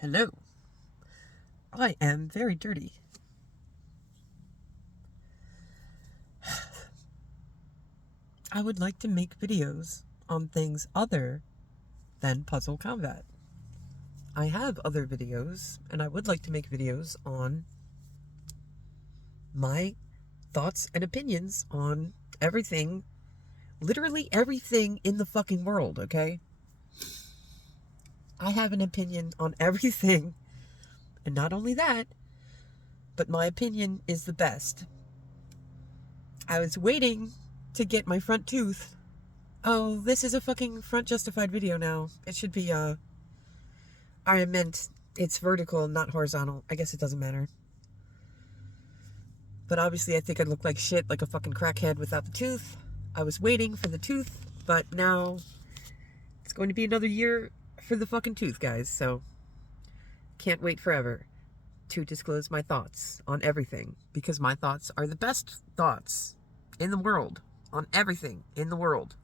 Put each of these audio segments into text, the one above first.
Hello. I am very dirty. I would like to make videos on things other than puzzle combat. I have other videos, and I would like to make videos on my thoughts and opinions on everything, literally everything in the fucking world, okay? I have an opinion on everything, and not only that, but my opinion is the best. I was waiting to get my front tooth. Oh, this is a fucking front justified video now. It should be, I meant it's vertical, not horizontal. I guess it doesn't matter. But obviously I think I look like shit, like a fucking crackhead without the tooth. I was waiting for the tooth, but now it's going to be another year for the fucking tooth, guys. So can't wait forever to disclose my thoughts on everything, because my thoughts are the best thoughts in the world on everything in the world.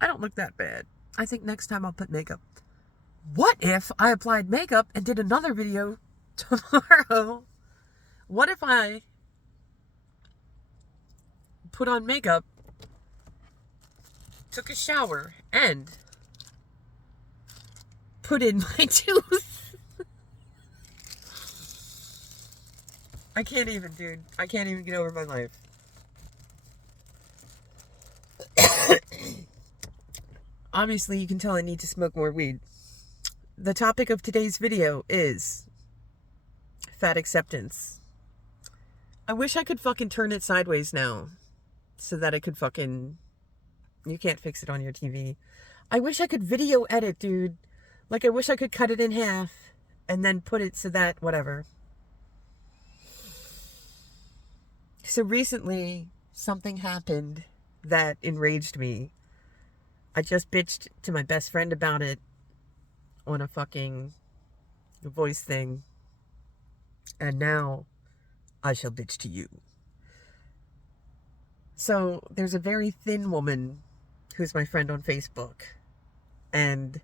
I don't look that bad. I think next time I'll put makeup. What if I applied makeup and did another video tomorrow? What if I put on makeup, took a shower, and put in my tooth? I can't even, dude. I can't even get over my life. Obviously, you can tell I need to smoke more weed. The topic of today's video is fat acceptance. I wish I could fucking turn it sideways now so that I could fucking... You can't fix it on your TV. I wish I could video edit, dude. Like, I wish I could cut it in half and then put it so that, whatever. So recently, something happened that enraged me. I just bitched to my best friend about it on a fucking voice thing. And now I shall bitch to you. So there's a very thin woman who's my friend on Facebook. And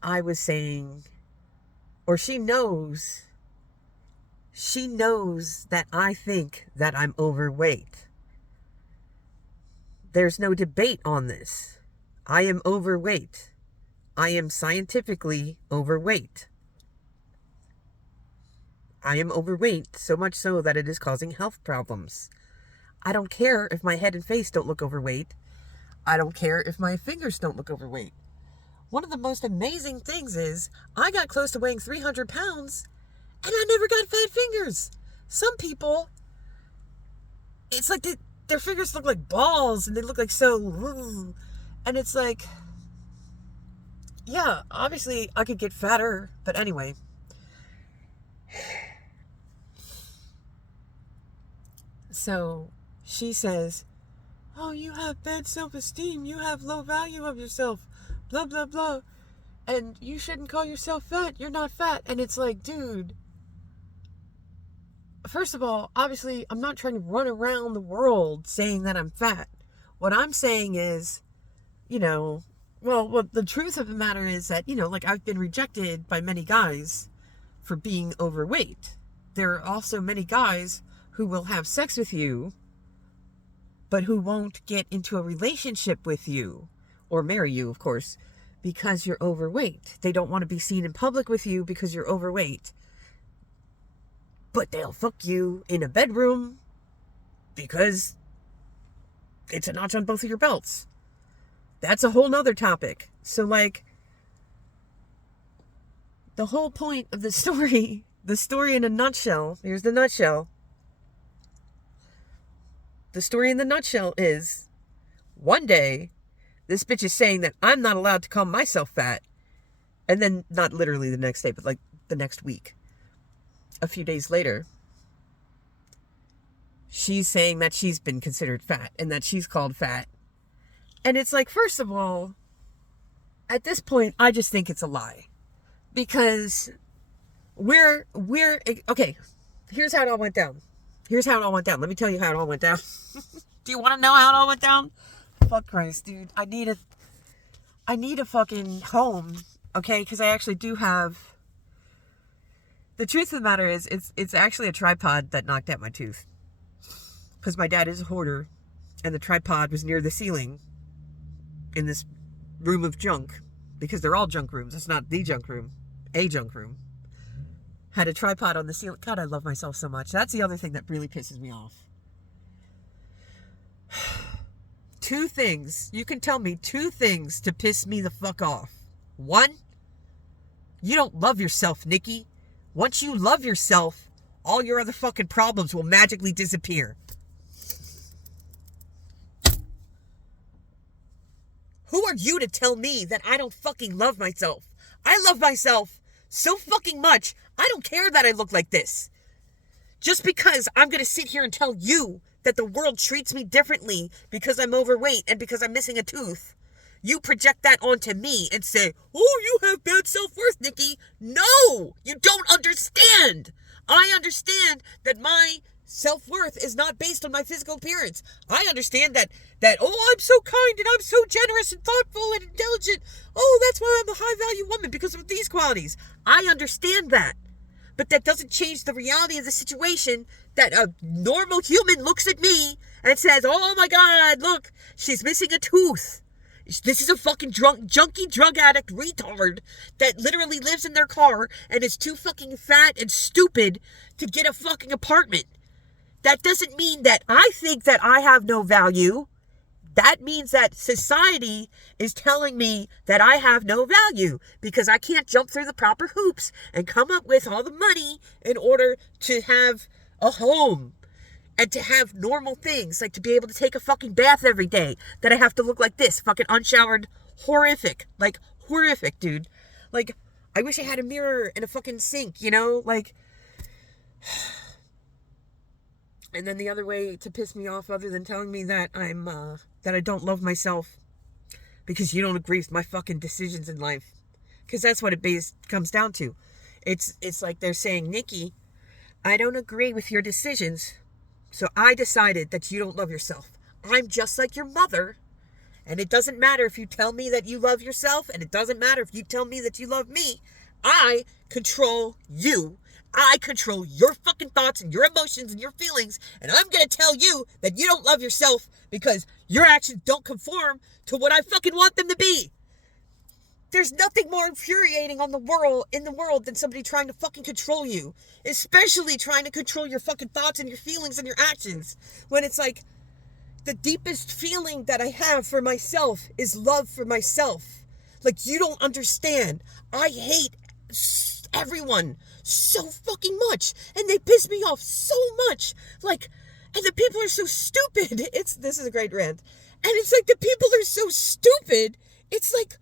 I was saying, or she knows that I think that I'm overweight. There's no debate on this. I am overweight. I am scientifically overweight. I am overweight, so much so that it is causing health problems. I don't care if my head and face don't look overweight. I don't care if my fingers don't look overweight. One of the most amazing things is I got close to weighing 300 pounds and I never got fat fingers. Some people, it's like their fingers look like balls and they look like so... And it's like, yeah, obviously I could get fatter, but anyway. So she says, oh, you have bad self-esteem. You have low value of yourself. Blah, blah, blah. And you shouldn't call yourself fat. You're not fat. And it's like, dude, first of all, obviously, I'm not trying to run around the world saying that I'm fat. What I'm saying is, well, the truth of the matter is that, like, I've been rejected by many guys for being overweight. There are also many guys who will have sex with you, but who won't get into a relationship with you, or marry you, of course, because you're overweight. They don't want to be seen in public with you because you're overweight. But they'll fuck you in a bedroom because it's a notch on both of your belts. That's a whole nother topic. So, like, the whole point of the story in a nutshell, here's the nutshell. The story in the nutshell is, one day, this bitch is saying that I'm not allowed to call myself fat. And then, not literally the next day, but like the next week. A few days later, she's saying that she's been considered fat and that she's called fat. And it's like, first of all, at this point, I just think it's a lie. Because we're okay, here's how it all went down. Let me tell you how it all went down. Do you want to know how it all went down? Fuck Christ, dude. I need I need a fucking home, okay? Because I actually do have... The truth of the matter is, it's actually a tripod that knocked out my tooth. Because my dad is a hoarder, and the tripod was near the ceiling in this room of junk. Because they're all junk rooms. It's not the junk room. A junk room. Had a tripod on the ceiling. God, I love myself so much. That's the other thing that really pisses me off. Two things. You can tell me two things to piss me the fuck off. One, you don't love yourself, Nikki. Once you love yourself, all your other fucking problems will magically disappear. Who are you to tell me that I don't fucking love myself? I love myself so fucking much, I don't care that I look like this. Just because I'm going to sit here and tell you that the world treats me differently because I'm overweight and because I'm missing a tooth, you project that onto me and say, oh, you have bad self-worth, Nikki. No, you don't understand. I understand that my self-worth is not based on my physical appearance. I understand that, oh, I'm so kind and I'm so generous and thoughtful and intelligent. Oh, that's why I'm a high-value woman, because of these qualities. I understand that. But that doesn't change the reality of the situation that a normal human looks at me and says, oh my God, look, she's missing a tooth. This is a fucking junkie drug addict retard that literally lives in their car and is too fucking fat and stupid to get a fucking apartment. That doesn't mean that I think that I have no value. That means that society is telling me that I have no value because I can't jump through the proper hoops and come up with all the money in order to have a home and to have normal things, like to be able to take a fucking bath every day, that I have to look like this, fucking unshowered, horrific, dude. Like, I wish I had a mirror and a fucking sink, you know, like... And then the other way to piss me off, other than telling me that that I don't love myself because you don't agree with my fucking decisions in life. Because that's what it comes down to. It's like they're saying, Nikki, I don't agree with your decisions, so I decided that you don't love yourself. I'm just like your mother, and it doesn't matter if you tell me that you love yourself, and it doesn't matter if you tell me that you love me. I control you. I control your fucking thoughts and your emotions and your feelings, and I'm gonna tell you that you don't love yourself because your actions don't conform to what I fucking want them to be. There's nothing more infuriating in the world than somebody trying to fucking control you, especially trying to control your fucking thoughts and your feelings and your actions, when it's like, the deepest feeling that I have for myself is love for myself. Like, you don't understand. I hate everyone so fucking much, and they piss me off so much. Like, and the people are so stupid. This is a great rant. And it's like, the people are so stupid. It's like,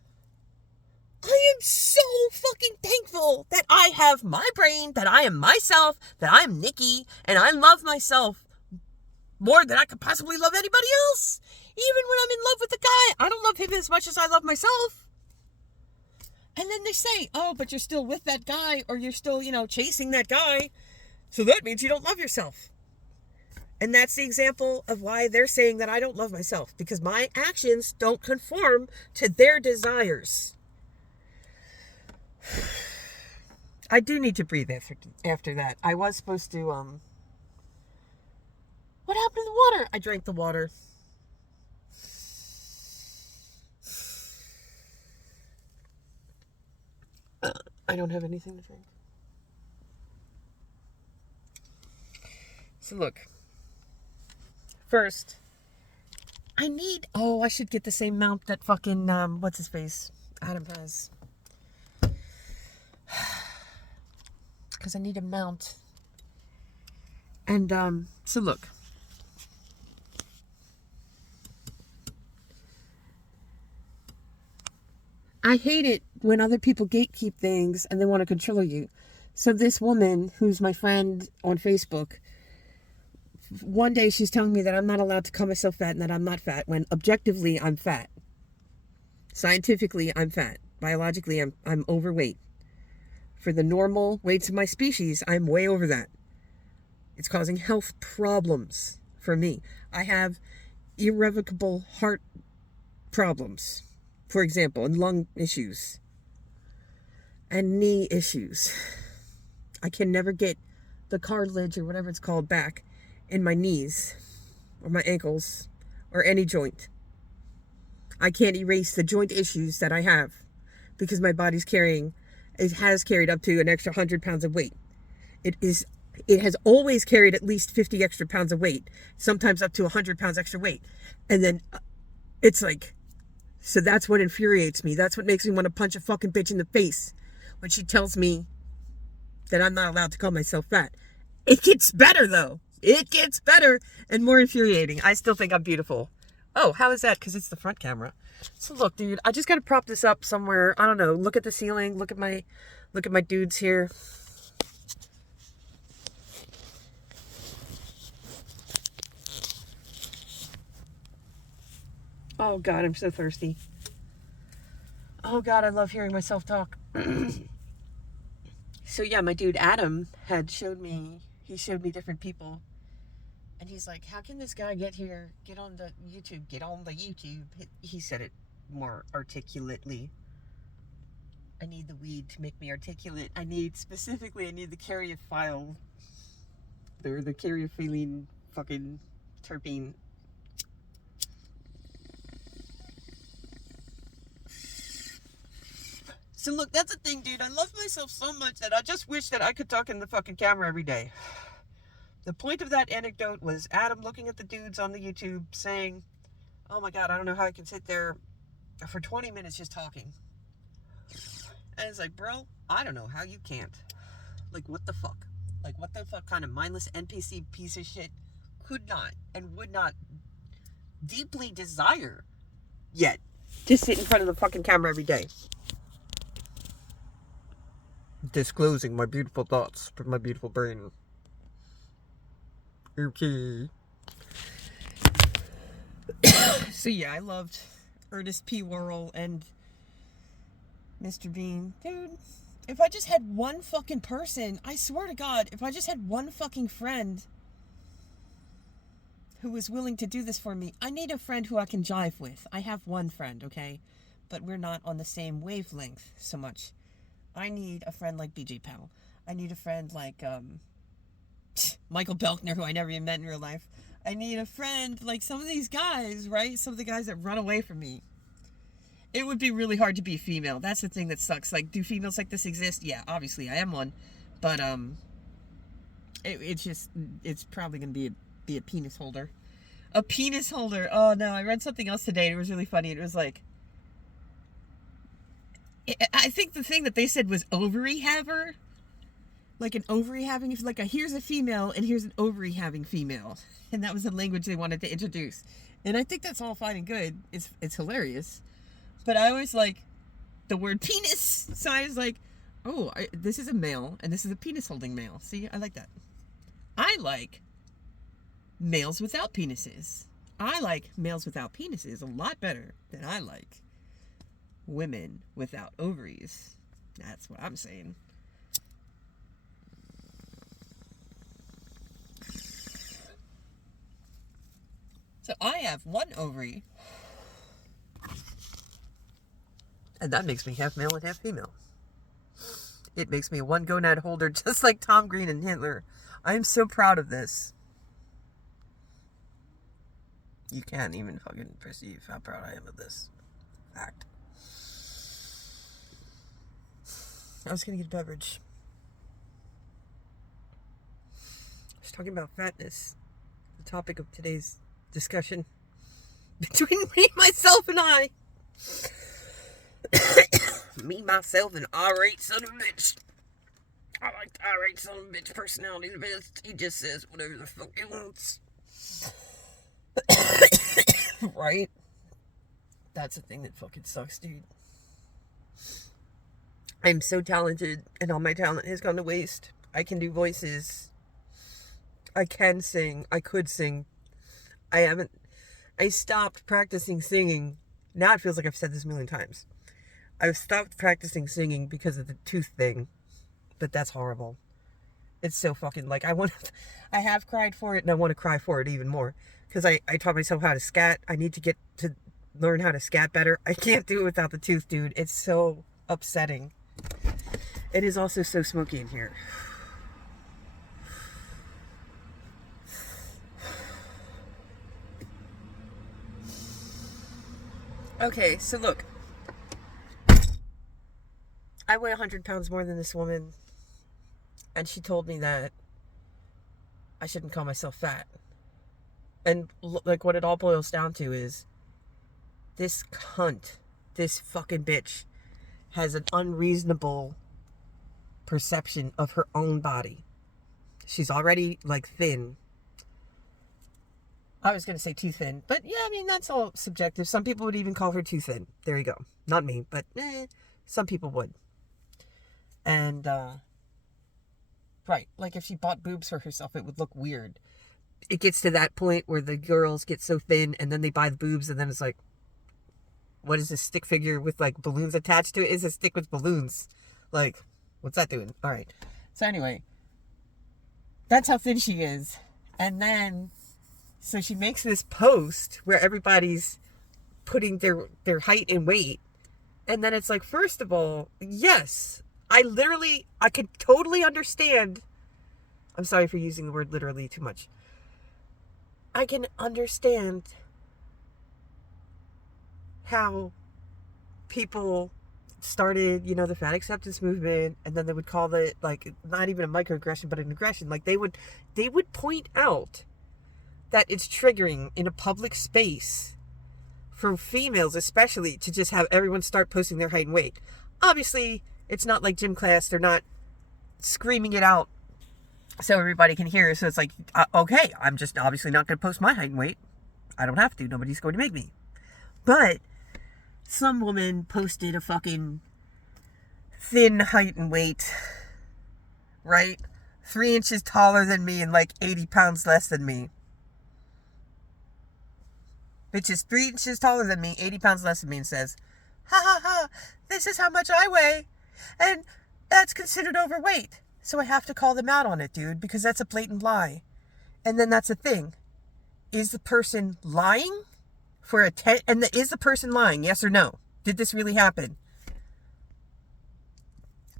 I am so fucking thankful that I have my brain, that I am myself, that I am Nikki, and I love myself more than I could possibly love anybody else. Even when I'm in love with the guy, I don't love him as much as I love myself. And then they say, oh, but you're still with that guy, or you're still, chasing that guy. So that means you don't love yourself. And that's the example of why they're saying that I don't love myself, because my actions don't conform to their desires. I do need to breathe after that. I was supposed to, what happened to the water? I drank the water. I don't have anything to drink. So look. First, I should get the same mount that fucking, what's his face? Adam has. Because I need a mount. And, so look. I hate it when other people gatekeep things and they want to control you. So this woman, who's my friend on Facebook, one day she's telling me that I'm not allowed to call myself fat and that I'm not fat, when objectively I'm fat. Scientifically, I'm fat. Biologically, I'm overweight. For the normal weights of my species, I'm way over that. It's causing health problems for me. I have irrevocable heart problems. For example, and lung issues and knee issues. I can never get the cartilage or whatever it's called back in my knees or my ankles or any joint. I can't erase the joint issues that I have because my body's it has carried up to an extra 100 pounds of weight. It has always carried at least 50 extra pounds of weight, sometimes up to 100 pounds extra weight. And then it's like, so that's what infuriates me. That's what makes me want to punch a fucking bitch in the face when she tells me that I'm not allowed to call myself fat. It gets better though. It gets better and more infuriating. I still think I'm beautiful. Oh, how is that? Because it's the front camera. So look, dude, I just got to prop this up somewhere. I don't know. Look at the ceiling. Look at my dudes here. Oh God, I'm so thirsty. Oh God, I love hearing myself talk. So yeah, my dude Adam showed me different people. And he's like, how can this guy get on the YouTube? He said it more articulately. I need the weed to make me articulate. I need the cariophile. They're the cariophylline fucking terpene. So look, that's the thing, dude. I love myself so much that I just wish that I could talk in the fucking camera every day. The point of that anecdote was Adam looking at the dudes on the YouTube saying, oh my God, I don't know how I can sit there for 20 minutes just talking. And it's like, bro, I don't know how you can't. Like, what the fuck? Like, what the fuck kind of mindless NPC piece of shit could not and would not deeply desire yet to sit in front of the fucking camera every day? Disclosing my beautiful thoughts from my beautiful brain. Okay. So yeah, I loved Ernest P. Worrell and Mr. Bean. Dude, if I just had one fucking person, I swear to God, if I just had one fucking friend who was willing to do this for me. I need a friend who I can jive with. I have one friend, okay? But we're not on the same wavelength so much. I need a friend like BJ Powell. I need a friend like Michael Belkner, who I never even met in real life. I need a friend like some of these guys, right? Some of the guys that run away from me. It would be really hard to be a female. That's the thing that sucks. Like, do females like this exist? Yeah, obviously, I am one. But, it's probably going to be a penis holder. A penis holder. Oh, no, I read something else today. It was really funny. It was like, I think the thing that they said was ovary haver. Like an ovary having, like here's a female and here's an ovary having female. And that was the language they wanted to introduce. And I think that's all fine and good. It's hilarious. But I always like the word penis. So I was like, oh, this is a male and this is a penis holding male. See, I like that. I like males without penises. I like males without penises a lot better than I like women without ovaries. That's what I'm saying. So I have one ovary. And that makes me half male and half female. It makes me a one gonad holder, just like Tom Green and Hitler. I am so proud of this. You can't even fucking perceive how proud I am of this fact. I was going to get a beverage. I was talking about fatness. The topic of today's discussion. Between me, myself, and I. Me, myself, and irate son of a bitch. I like the irate son of a bitch personality the best. He just says whatever the fuck he wants. Right? That's the thing that fucking sucks, dude. I'm so talented, and all my talent has gone to waste. I can do voices. I can sing. I could sing. I stopped practicing singing. Now it feels like I've said this a million times. I've stopped practicing singing because of the tooth thing. But that's horrible. It's so fucking, like, I have cried for it, and I want to cry for it even more. Because I taught myself how to scat. I need to get to learn how to scat better. I can't do it without the tooth, dude. It's so upsetting. It is also so smoky in here. Okay, so look. I weigh 100 pounds more than this woman, and she told me that I shouldn't call myself fat. And like what it all boils down to is this cunt, this fucking bitch, has an unreasonable perception of her own body. She's already like thin. I was going to say too thin, but yeah, I mean, that's all subjective. Some people would even call her too thin. There you go. Not me, but some people would. And, right, like if she bought boobs for herself, it would look weird. It gets to that point where the girls get so thin and then they buy the boobs and then it's like, what is this stick figure with like balloons attached to it? Is a stick with balloons? Like, what's that doing? All right. So anyway, that's how thin she is. And then, so she makes this post where everybody's putting their height and weight. And then it's like, first of all, yes, I could totally understand. I'm sorry for using the word literally too much. I can understand how people started, the fat acceptance movement, and then they would call it like not even a microaggression, but an aggression. Like they would point out that it's triggering in a public space for females, especially, to just have everyone start posting their height and weight. Obviously, it's not like gym class. They're not screaming it out so everybody can hear. So it's like, okay, I'm just obviously not going to post my height and weight. I don't have to. Nobody's going to make me. But some woman posted a fucking thin height and weight, right? 3 inches taller than me and like 80 pounds less than me. Which is 3 inches taller than me, 80 pounds less than me, and says, ha ha ha, this is how much I weigh. And that's considered overweight. So I have to call them out on it, dude, because that's a blatant lie. And then that's the thing. Is the person lying? Is the person lying? Yes or no? Did this really happen?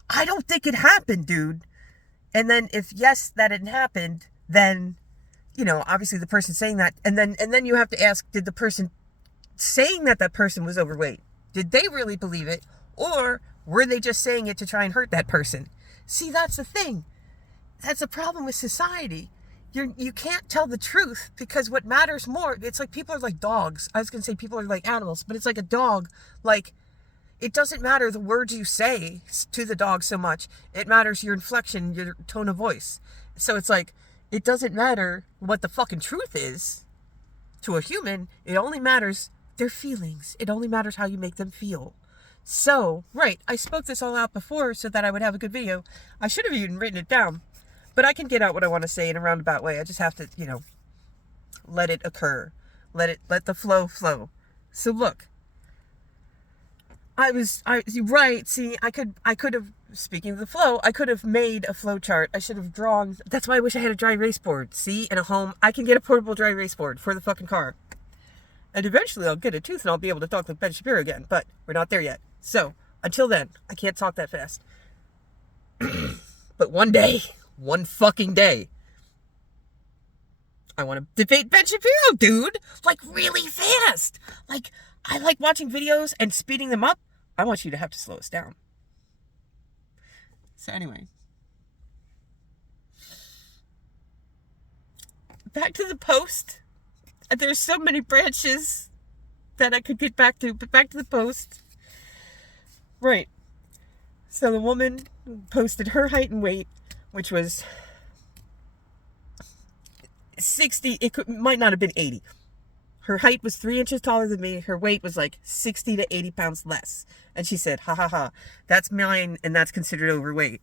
I don't think it happened, dude. And then if yes, that had happened, then, obviously the person saying that, and then you have to ask, did the person saying that person was overweight, did they really believe it? Or were they just saying it to try and hurt that person? See, that's the thing. That's the problem with society. You can't tell the truth, because what matters more, it's like people are like dogs. I was going to say people are like animals, but it's like a dog. Like, it doesn't matter the words you say to the dog so much. It matters your inflection, your tone of voice. So it's like, it doesn't matter what the fucking truth is to a human. It only matters their feelings. It only matters how you make them feel. So, right, I spoke this all out before so that I would have a good video. I should have even written it down. But I can get out what I want to say in a roundabout way. I just have to, let it occur. Let the flow. So look. Right, see, I could have, speaking of the flow, I could have made a flow chart. I should have drawn, that's why I wish I had a dry erase board. See, in a home, I can get a portable dry erase board for the fucking car. And eventually I'll get a tooth and I'll be able to talk like Ben Shapiro again, but we're not there yet. So, until then, I can't talk that fast. But one fucking day, I want to debate Ben Shapiro, dude. Like, really fast. Like, I like watching videos and speeding them up. I want you to have to slow us down. So anyway. Back to the post. There's so many branches that I could get back to, but back to the post. Right. So the woman posted her height and weight, which was 60, might not have been 80. Her height was 3 inches taller than me. Her weight was like 60 to 80 pounds less. And she said, ha ha ha, that's mine and that's considered overweight.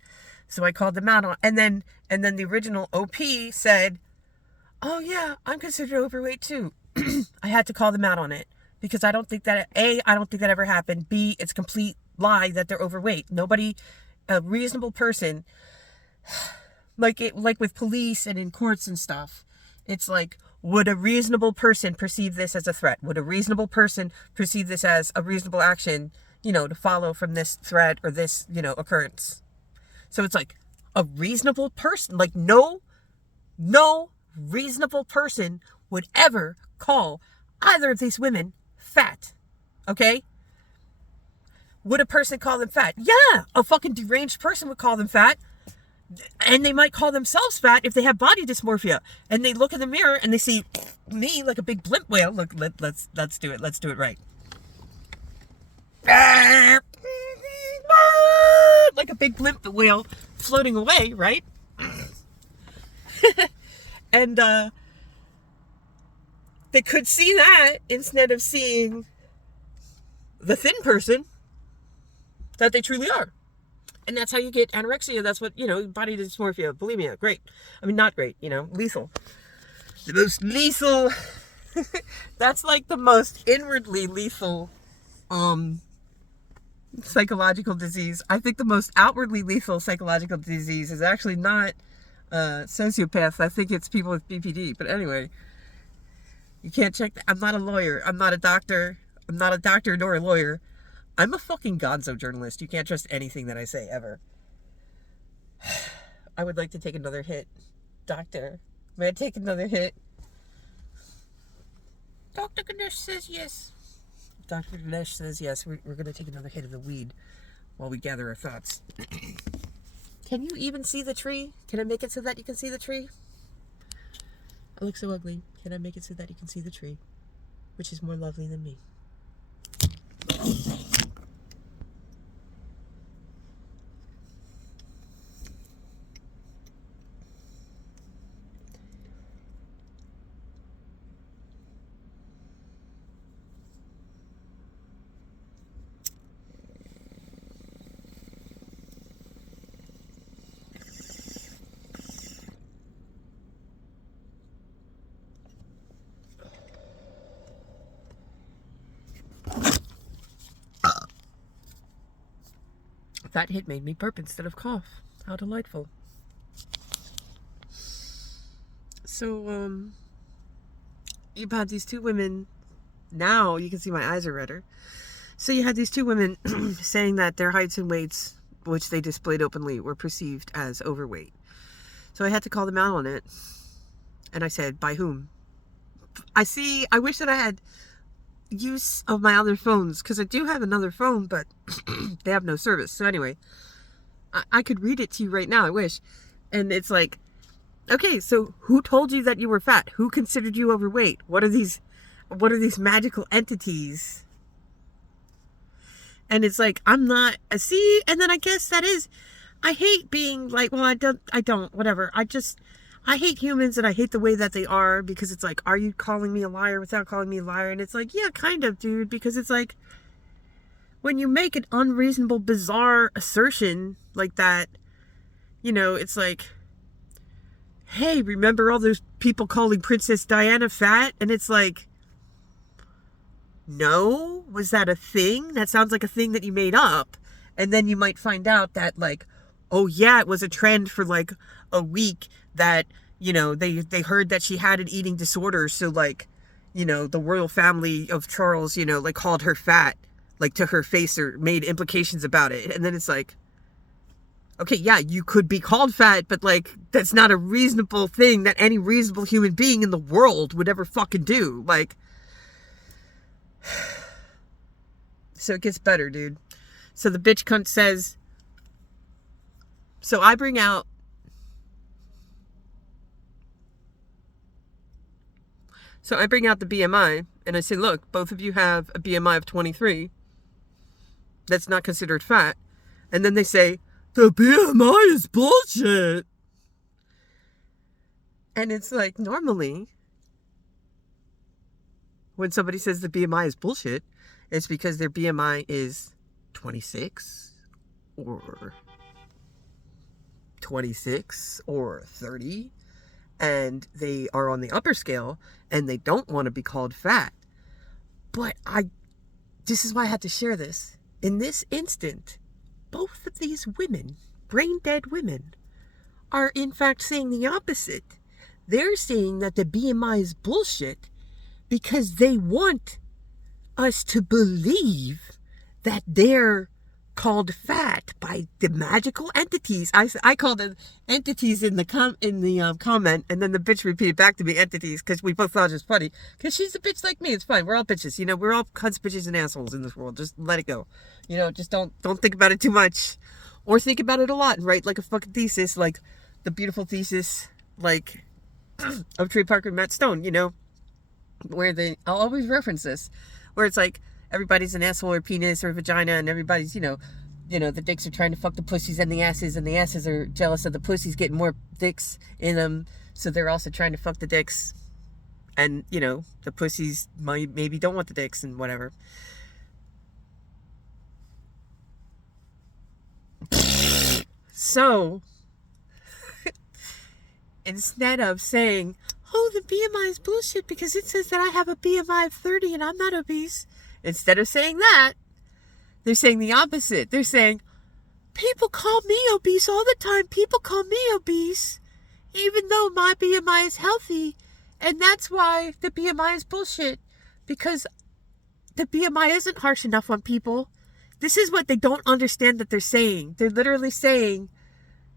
So I called them out on, and then the original OP said, oh yeah, I'm considered overweight too. I had to call them out on it because I don't think that, I don't think that ever happened. B, it's a complete lie that they're overweight. Nobody, a reasonable person, like with police and in courts and stuff, it's like, Would a reasonable person perceive this as a threat? Would a reasonable person perceive this as a reasonable action, to follow from this threat or this, occurrence? So it's like a reasonable person, like no reasonable person would ever call either of these women fat. Okay? Would a person call them fat? Yeah, a fucking deranged person would call them fat. And they might call themselves fat if they have body dysmorphia. And they look in the mirror and they see me like a big blimp whale. Look, let's do it. Let's do it right. Like a big blimp whale floating away, right? And they could see that instead of seeing the thin person that they truly are. And that's how you get anorexia. That's what, body dysmorphia, bulimia. Great. I mean, not great, lethal. The most lethal. That's like the most inwardly lethal psychological disease. I think the most outwardly lethal psychological disease is actually not sociopaths. I think it's people with BPD. But anyway, you can't check that. I'm not a lawyer. I'm not a doctor. I'm not a doctor nor a lawyer. I'm a fucking gonzo journalist. You can't trust anything that I say, ever. I would like to take another hit. Doctor, may I take another hit? Dr. Ganesh says yes. Dr. Ganesh says yes. We're going to take another hit of the weed while we gather our thoughts. Can you even see the tree? Can I make it so that you can see the tree? I look so ugly. Can I make it so that you can see the tree? Which is more lovely than me. That hit made me burp instead of cough. How delightful. So, you've had these two women. Now you can see my eyes are redder. So you had these two women saying that their heights and weights, which they displayed openly, were perceived as overweight. So I had to call them out on it. And I said, by whom? I wish that I had use of my other phones, because I do have another phone, but they have no service. So anyway, I could read it to you right now. I wish. And it's like, okay, so who told you that you were fat? Who considered you overweight? What are these magical entities? And it's like, I'm not a see. And then I guess that is, I hate being like, well, I don't, whatever. I hate humans and I hate the way that they are, because it's like, are you calling me a liar without calling me a liar? And it's like, yeah, kind of, dude, because it's like, when you make an unreasonable, bizarre assertion like that, it's like, hey, remember all those people calling Princess Diana fat? And it's like, no, was that a thing? That sounds like a thing that you made up. And then you might find out that, like, oh yeah, it was a trend for like a week that, they heard that she had an eating disorder. So like, the royal family of Charles, like called her fat, like to her face, or made implications about it. And then it's like, okay, yeah, you could be called fat, but like, that's not a reasonable thing that any reasonable human being in the world would ever fucking do. Like, so it gets better, dude. So the bitch cunt says, so I bring out the BMI and I say, look, both of you have a BMI of 23. That's not considered fat. And then they say, the BMI is bullshit. And it's like, normally, when somebody says the BMI is bullshit, it's because their BMI is 26 or 26 or 30. And they are on the upper scale and they don't want to be called fat. But this is why I had to share this. In this instant, both of these women, brain dead women, are in fact saying the opposite. They're saying that the BMI is bullshit because they want us to believe that they're called fat by the magical entities. I call them entities in the comment, and then the bitch repeated back to me entities because we both thought it was funny. Because she's a bitch like me. It's fine. We're all bitches. You know, we're all cunts, bitches, and assholes in this world. Just let it go. You know, just don't think about it too much, or think about it a lot and write like a fucking thesis, like the beautiful thesis, like of Trey Parker and Matt Stone. You know, where I'll always reference this, where it's like everybody's an asshole or penis or vagina, and everybody's, you know, the dicks are trying to fuck the pussies and the asses are jealous of the pussies getting more dicks in them, so they're also trying to fuck the dicks, and, you know, the pussies maybe don't want the dicks and whatever. So, instead of saying, oh, the BMI is bullshit because it says that I have a BMI of 30 and I'm not obese, instead of saying that, they're saying the opposite. They're saying, people call me obese all the time. People call me obese, even though my BMI is healthy. And that's why the BMI is bullshit, because the BMI isn't harsh enough on people. This is what they don't understand that they're saying. They're literally saying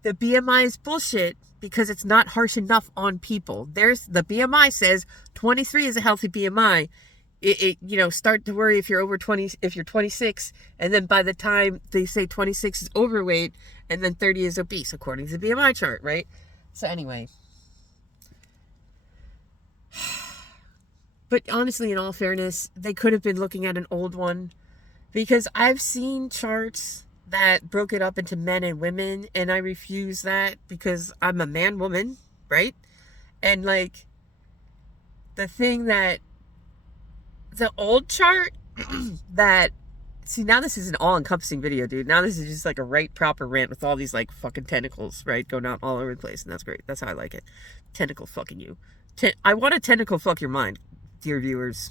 the BMI is bullshit because it's not harsh enough on people. The BMI says 23 is a healthy BMI. It you know, start to worry if you're over 20, if you're 26, and then by the time they say 26 is overweight, and then 30 is obese, according to the BMI chart, right? So anyway. But honestly, in all fairness, they could have been looking at an old one, because I've seen charts that broke it up into men and women, and I refuse that because I'm a man-woman, right? And like, the thing that the old chart that, see, now this is an all-encompassing video, dude. Now this is just like a right proper rant with all these like fucking tentacles, right, going out all over the place, and that's great. That's how I like it. Tentacle fucking you. I want to tentacle fuck your mind, dear viewers.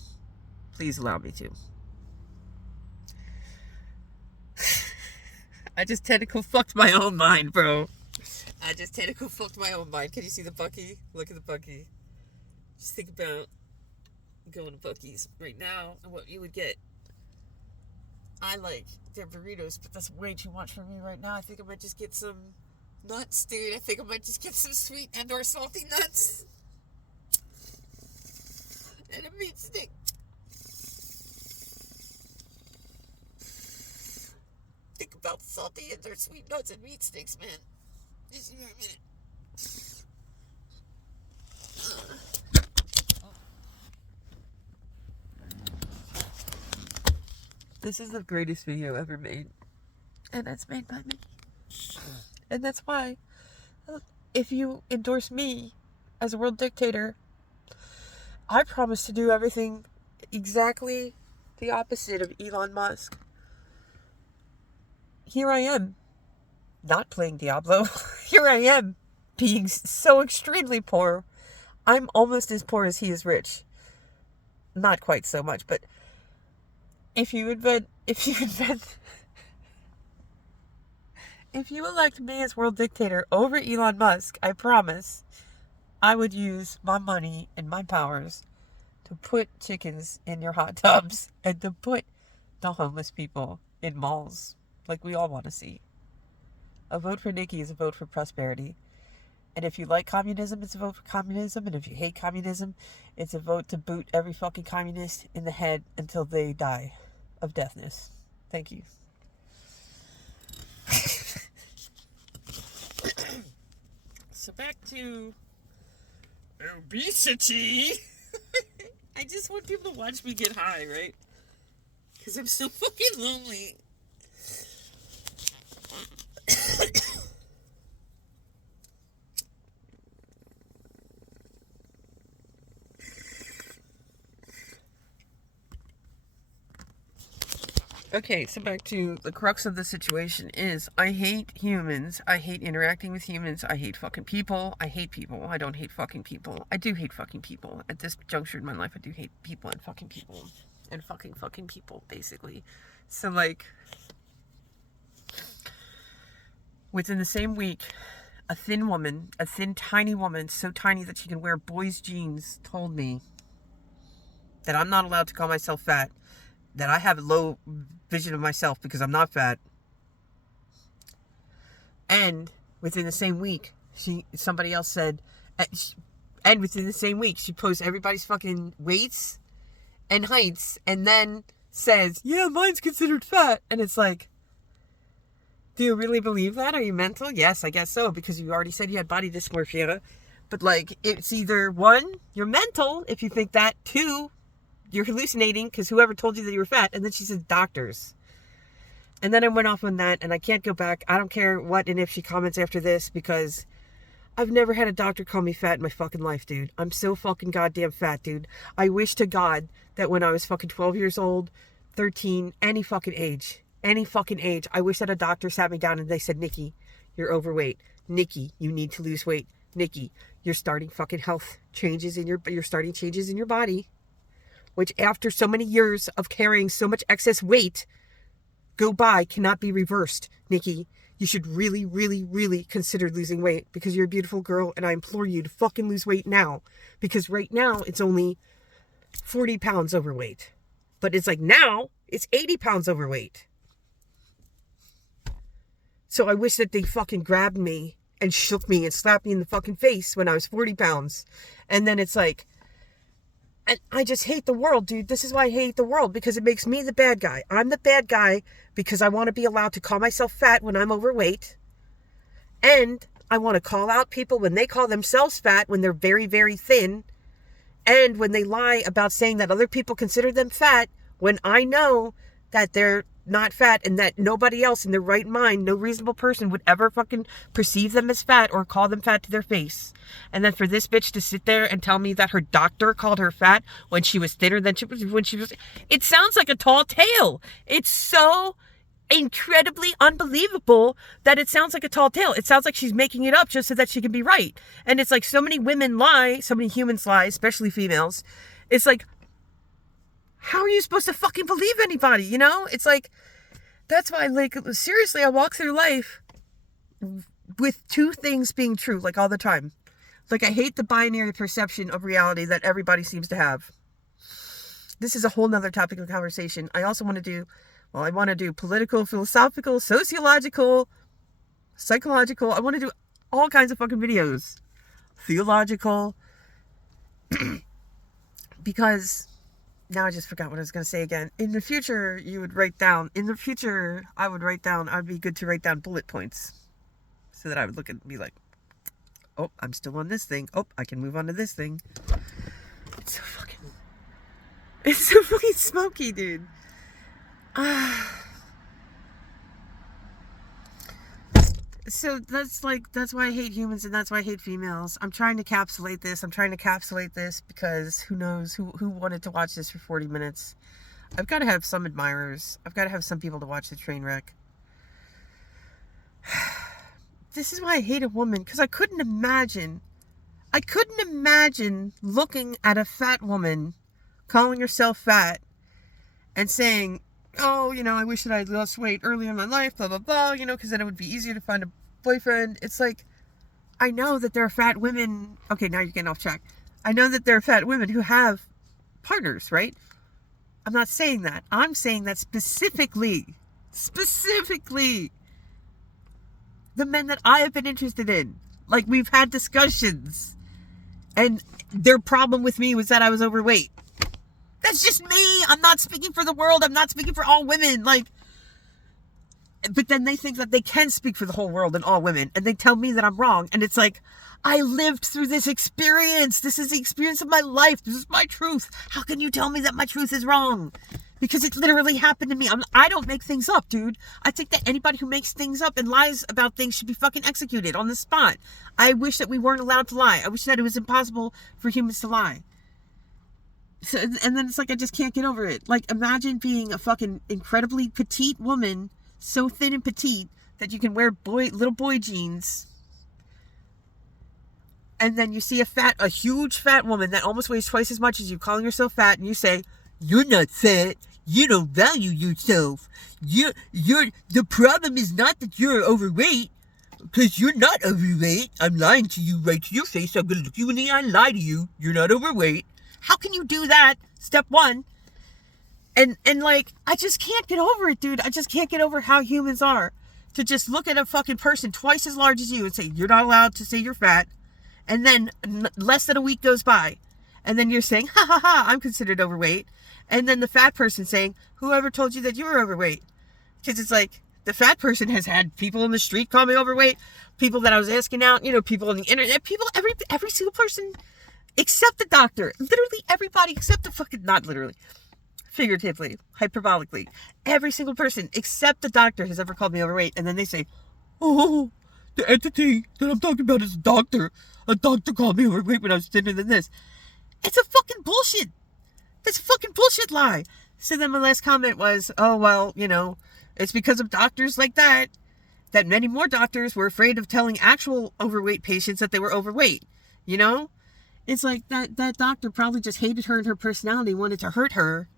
Please allow me to. I just tentacle fucked my own mind, bro. I just tentacle fucked my own mind. Can you see the Bucky? Look at the Bucky. Just think about going to Bucky's right now and what you would get. I like their burritos, but that's way too much for me right now. I think I might just get some nuts, dude. I think I might just get some sweet and/or salty nuts and a meat stick. Think about salty and/or sweet nuts and meat sticks, man. Just give me a minute. This is the greatest video ever made, and it's made by me. And that's why, if you endorse me as a world dictator, I promise to do everything exactly the opposite of Elon Musk. Here I am, not playing Diablo. Here I am, being so extremely poor. I'm almost as poor as he is rich. Not quite so much, but if you elect me as world dictator over Elon Musk, I promise I would use my money and my powers to put chickens in your hot tubs and to put the homeless people in malls like we all want to see. A vote for Nikki is a vote for prosperity. And if you like communism, it's a vote for communism. And if you hate communism, it's a vote to boot every fucking communist in the head until they die of deafness. Thank you. So back to obesity. I just want people to watch me get high, right? Because I'm so fucking lonely. Okay, so back to the crux of the situation is I hate humans. I hate interacting with humans. I hate fucking people. I hate people. I don't hate fucking people. I do hate fucking people. At this juncture in my life, I do hate people and fucking people. And fucking people, basically. So, like, within the same week, a thin woman, a thin, tiny woman, so tiny that she can wear boys' jeans, told me that I'm not allowed to call myself fat, that I have a low vision of myself because I'm not fat. And within the same week, somebody else said, and within the same week, she posts everybody's fucking weights and heights, and then says, yeah, mine's considered fat. And it's like, do you really believe that? Are you mental? Yes, I guess so, because you already said you had body dysmorphia. But like, it's either one, you're mental if you think that, two, you're hallucinating because whoever told you that you were fat. And then she said doctors. And then I went off on that, and I can't go back. I don't care what and if she comments after this, because I've never had a doctor call me fat in my fucking life, dude. I'm so fucking goddamn fat, dude. I wish to God that when I was fucking 12 years old, 13, any fucking age, I wish that a doctor sat me down and they said, Nikki, you're overweight. Nikki, you need to lose weight. Nikki, you're starting fucking health changes you're starting changes in your body, which after so many years of carrying so much excess weight go by cannot be reversed. Nikki, you should really, really, really consider losing weight because you're a beautiful girl, and I implore you to fucking lose weight now, because right now it's only 40 pounds overweight. But it's like now it's 80 pounds overweight. So I wish that they fucking grabbed me and shook me and slapped me in the fucking face when I was 40 pounds. And then it's like, and I just hate the world, dude. This is why I hate the world, because it makes me the bad guy. I'm the bad guy because I want to be allowed to call myself fat when I'm overweight. And I want to call out people when they call themselves fat when they're very, very thin. And when they lie about saying that other people consider them fat when I know that they're not fat and that nobody else in their right mind, no reasonable person would ever fucking perceive them as fat or call them fat to their face. And then for this bitch to sit there and tell me that her doctor called her fat when she was thinner than when she was, it sounds like a tall tale. It's so incredibly unbelievable that it sounds like a tall tale. It sounds like she's making it up just so that she can be right. And it's like so many women lie, so many humans lie, especially females. It's like, how are you supposed to fucking believe anybody, you know? It's like, that's why, like, seriously, I walk through life with two things being true, like, all the time. Like, I hate the binary perception of reality that everybody seems to have. This is a whole nother topic of conversation. I also want to do, I want to do political, philosophical, sociological, psychological. I want to do all kinds of fucking videos. Theological. Because now I just forgot what I was going to say again. In the future, I would be good to write down bullet points. So that I would look and be like, oh, I'm still on this thing. Oh, I can move on to this thing. It's so fucking smoky, dude. So that's why I hate humans, and that's why I hate females. I'm trying to encapsulate this because who knows who wanted to watch this for 40 minutes. I've got to have some admirers. I've got to have some people to watch the train wreck. This is why I hate a woman, because I couldn't imagine looking at a fat woman calling herself fat and saying, oh, I wish that I'd lost weight earlier in my life, blah, blah, blah, because then it would be easier to find a boyfriend. It's like, I know that there are fat women. Okay, now you're getting off track. I know that there are fat women who have partners, right? I'm not saying that. I'm saying that specifically, the men that I have been interested in. Like, we've had discussions, and their problem with me was that I was overweight. That's just me. I'm not speaking for the world. I'm not speaking for all women. But then they think that they can speak for the whole world and all women. And they tell me that I'm wrong. And it's like, I lived through this experience. This is the experience of my life. This is my truth. How can you tell me that my truth is wrong? Because it literally happened to me. I don't make things up, dude. I think that anybody who makes things up and lies about things should be fucking executed on the spot. I wish that we weren't allowed to lie. I wish that it was impossible for humans to lie. So, and then it's like, I just can't get over it. Like, imagine being a fucking incredibly petite woman, so thin and petite that you can wear little boy jeans, and then you see a huge fat woman that almost weighs twice as much as you, calling yourself fat, and you say, you're not fat. You don't value yourself. The problem is not that you're overweight. because you're not overweight. I'm lying to you right to your face. I'm going to look you in the eye and lie to you. You're not overweight. How can you do that? Step one. And like, I just can't get over it, dude. I just can't get over how humans are. To just look at a fucking person twice as large as you and say, you're not allowed to say you're fat. And then less than a week goes by. And then you're saying, ha ha ha, I'm considered overweight. And then the fat person saying, whoever told you that you were overweight? Because it's like, the fat person has had people in the street call me overweight. People that I was asking out, people on the internet, people, every single person except the doctor. Literally everybody except the fucking, not literally, figuratively, hyperbolically. Every single person except the doctor has ever called me overweight. And then they say, oh, the entity that I'm talking about is a doctor. A doctor called me overweight when I was thinner than this. It's a fucking bullshit. That's a fucking bullshit lie. So then my last comment was, oh, well, it's because of doctors like that many more doctors were afraid of telling actual overweight patients that they were overweight. It's like that doctor probably just hated her and her personality, wanted to hurt her,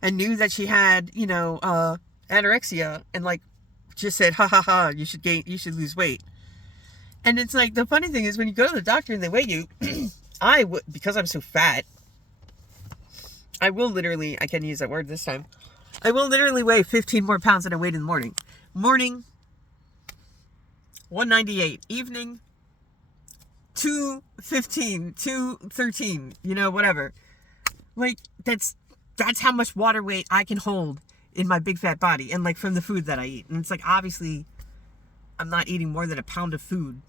and knew that she had, anorexia, and like just said, ha ha ha, you should lose weight. And it's like, the funny thing is when you go to the doctor and they weigh you, because I'm so fat, I will literally, I can't use that word this time, I will literally weigh 15 more pounds than I weighed in the morning. Morning, 198. Evening, 215, 213, whatever. Like, that's how much water weight I can hold in my big fat body, and like from the food that I eat. And it's like, obviously, I'm not eating more than a pound of food,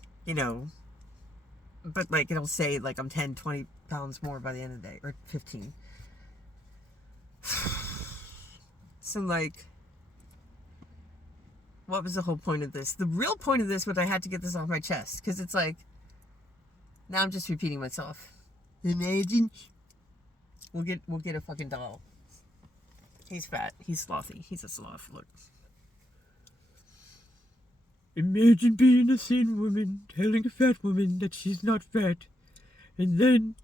but like, it'll say like I'm 10, 20 pounds more by the end of the day, or 15. So like, what was the whole point of this? The real point of this was I had to get this off my chest, because it's like, now I'm just repeating myself. Imagine. We'll get a fucking doll. He's fat. He's slothy. He's a sloth. Look. Imagine being a thin woman telling a fat woman that she's not fat, and then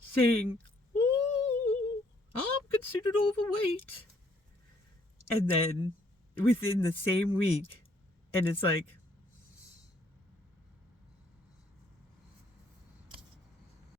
saying, "Oh, I'm considered overweight." And then within the same week, and it's like,